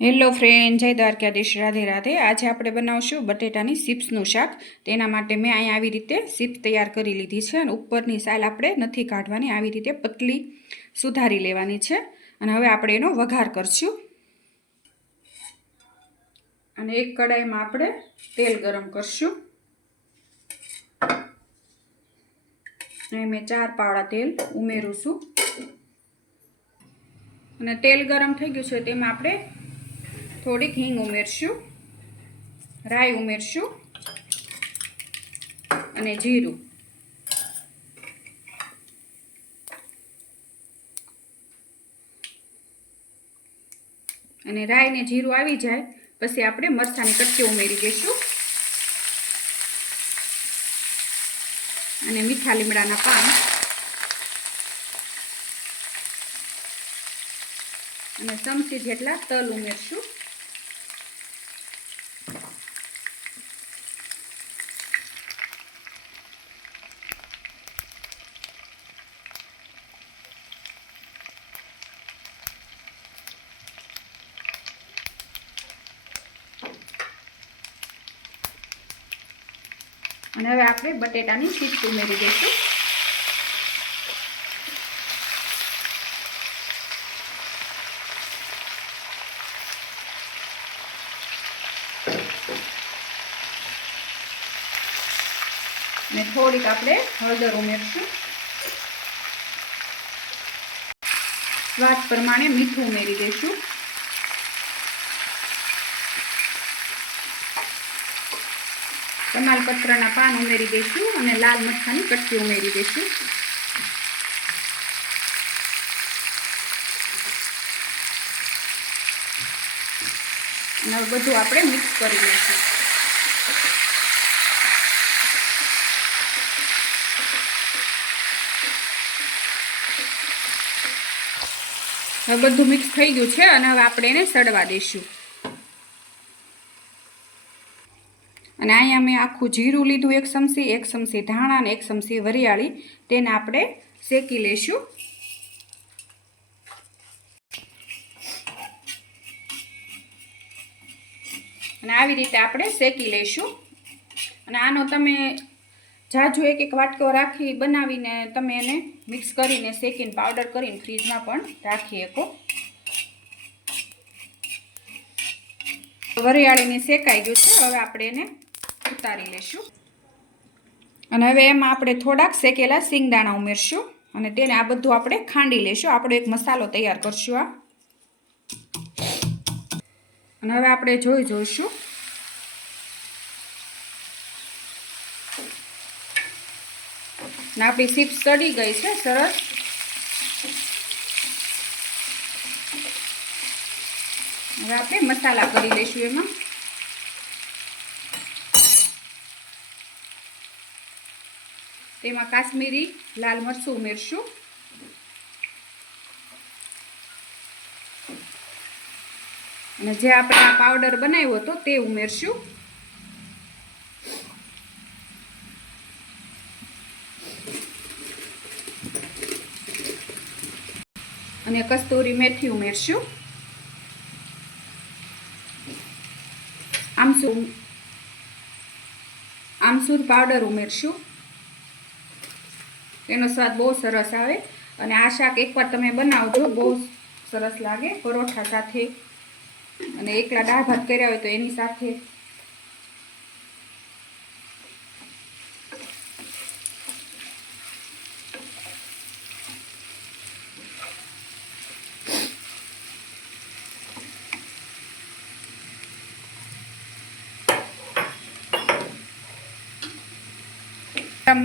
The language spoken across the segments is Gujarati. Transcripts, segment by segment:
હેલો ફ્રેન્ડ, જય દ્વારકાધીશ, રાધે રાધે। આજે આપણે બનાવશું બટેટાની ચિપ્સનું શાક। તેના માટે મેં અહીં આવી રીતે ચિપ્સ તૈયાર કરી લીધી છે અને ઉપરની સાલ આપણે નથી કાઢવાની, આવી રીતે પતલી સુધારી લેવાની છે। અને હવે આપણે એનો વઘાર કરશું। અને એક કડાઈમાં આપણે તેલ ગરમ કરશું। અને મેં 4 પાવડા તેલ ઉમેરું છું। અને તેલ ગરમ થઈ ગયું છે તેમાં આપણે થોડીક હિંગ ઉમેરશું, રાઈ ઉમેરશું અને જીરું। અને રાઈ ને જીરું આવી જાય પછી આપણે મરચાંની કટકી ઉમેરી દઈશું અને મીઠા લીમડાના પાન અને ચમચી જેટલા તલ ઉમેરશું। અને હવે આપણે બટેટાની ચિપ્સ ઉમેરી દઈશું। અને થોડીક આપણે હળદર ઉમેરશું, સ્વાદ પ્રમાણે મીઠું ઉમેરી દઈશું। તમાલપત્રના પાન ઉમેરી દઈશું અને લાલ મરચાંની કટકી ઉમેરી દઈશું। અને હવે બધું આપણે મિક્સ કરી લઈશું। હવે બધું મિક્સ થઈ ગયું છે અને હવે આપણે એને સડવા દઈશું। અને અહીંયા મેં આખું જીરું લીધું, 1 ચમચી, 1 ચમચી ધાણા અને 1 ચમચી વરિયાળી, તેને આપણે શેકી લઈશું। અને આવી રીતે આપણે શેકી લઈશું। અને આનો તમે જાજુ એક વાટકો રાખી બનાવીને તમે એને મિક્સ કરીને શેકીને પાવડર કરીને ફ્રીજમાં પણ રાખી શકો। વરિયાળીને શેકાઈ ગયું છે, હવે આપણે એને ઉતારી લઈશું। અને હવે એમાં આપણે થોડાક શેકેલા સિંગદાણા ઉમેરશું અને તેને આ બધું આપણે ખાંડી લઈશું। આપણો એક મસાલો તૈયાર કરશું આ। અને હવે આપણે જોઈશું ને આપણી ચિપ્સ ચડી ગઈ છે સરસ। હવે આપણે મસાલા કરી લઈશું એમાં। તેમાં કાશ્મીરી લાલ મરચું ઉમેરશું, અને જે આપણે આ પાવડર બનાવ્યો હતો તે ઉમેરશું। અને કસ્તુરી મેથી ઉમેરશું, આમચૂર પાવડર ઉમેરશું। એનો સ્વાદ બહુ સરસ આવે અને આ શાક એકવાર તમે બનાવજો, બહુ સરસ લાગે પરોઠા સાથે અને એકલા દાળ ભાત કર્યા હોય તો એની સાથે।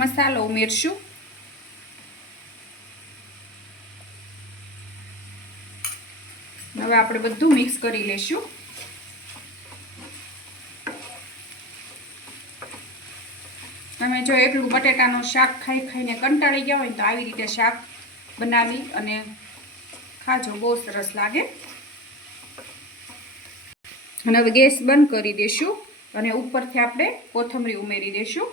મસાલો ઉમેરશું, હવે આપણે બધું મિક્સ કરી લઈશું। તમે જો એટલું બટેટાનું શાક ખાઈ ખાઈને કંટાળી ગયા હોય તો આવી રીતે શાક બનાવી અને ખાજો, બહુ સરસ લાગે। અને હવે ગેસ બંધ કરી દઈશું અને ઉપરથી આપણે કોથમરી ઉમેરી દઈશું।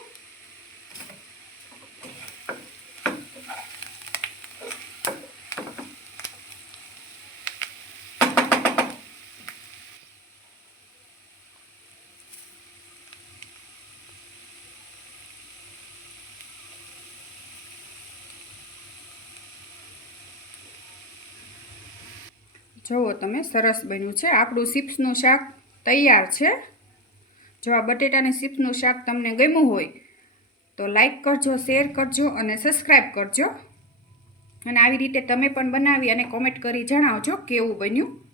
જુઓ તમે, સરસ બન્યું છે આપણું ચિપ્સનું શાક તૈયાર છે। જો આ બટેટાની ચિપ્સનું શાક તમને ગમ્યું હોય તો લાઈક કરજો, શેર કરજો અને સબસ્ક્રાઈબ કરજો। અને આવી રીતે તમે પણ બનાવી અને કોમેન્ટ કરી જણાવજો કેવું બન્યું।